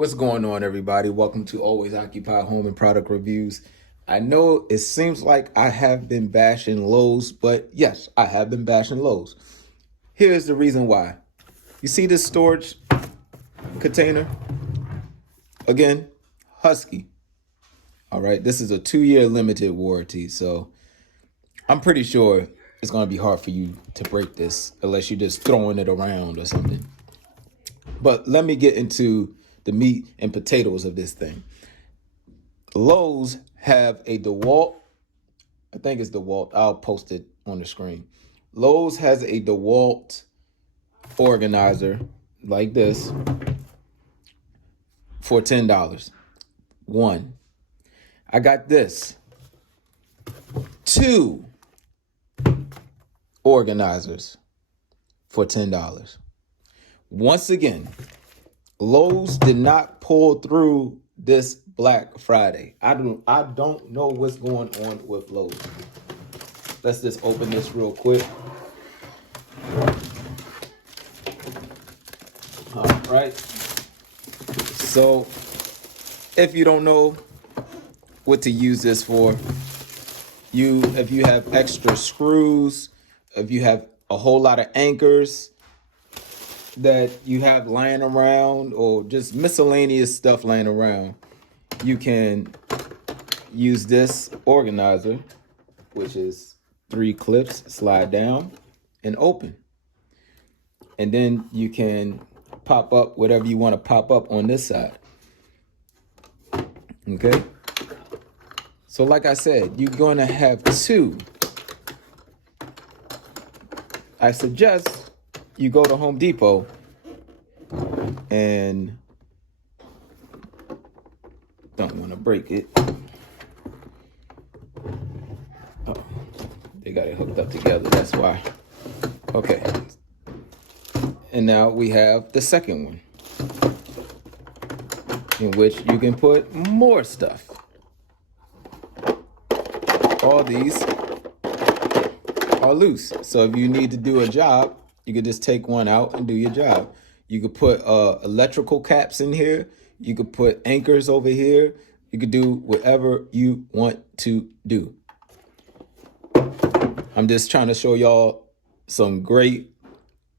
What's going on, everybody? Welcome to Always Occupy Home and Product Reviews. I know it seems like I have been bashing Lowe's, but yes, I have been bashing Lowe's. Here's the reason why. You see this storage container? Again, Husky. All right, this is a 2-year limited warranty, so I'm pretty sure it's going to be hard for you to break this unless you're just throwing it around or something. But let me get into the meat and potatoes of this thing. Lowe's have a DeWalt, I think it's DeWalt, I'll post it on the screen. Lowe's has a DeWalt organizer like this for $10. One. I got this. 2 organizers for $10. Once again, Lowe's did not pull through this Black Friday. I don't know what's going on with Lowe's. Let's just open this real quick. All right. So, if you don't know what to use this for, if you have extra screws, if you have a whole lot of anchors that you have lying around, or just miscellaneous stuff lying around, you can use this organizer, which is 3 clips, slide down and open. And then you can pop up whatever you want to pop up on this side. Okay? So like I said, you're going to have 2. I suggest you go to Home Depot and don't want to break it. Oh, they got it hooked up together, that's why. Okay. And now we have the second one, in which you can put more stuff. All these are loose. So if you need to do a job, you could just take one out and do your job. You could put electrical caps in here. You could put anchors over here. You could do whatever you want to do. I'm just trying to show y'all some great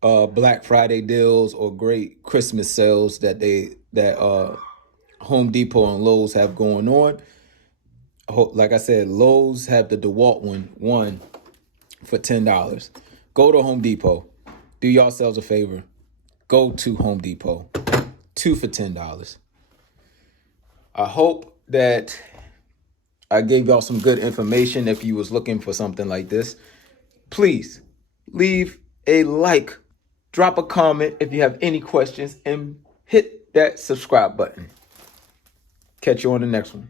Black Friday deals or great Christmas sales that Home Depot and Lowe's have going on. Like I said, Lowe's have the DeWalt one for $10. Go to Home Depot. Do yourselves a favor. Go to Home Depot. 2 for $10. I hope that I gave y'all some good information. If you was looking for something like this, please leave a like, drop a comment if you have any questions, and hit that subscribe button. Catch you on the next one.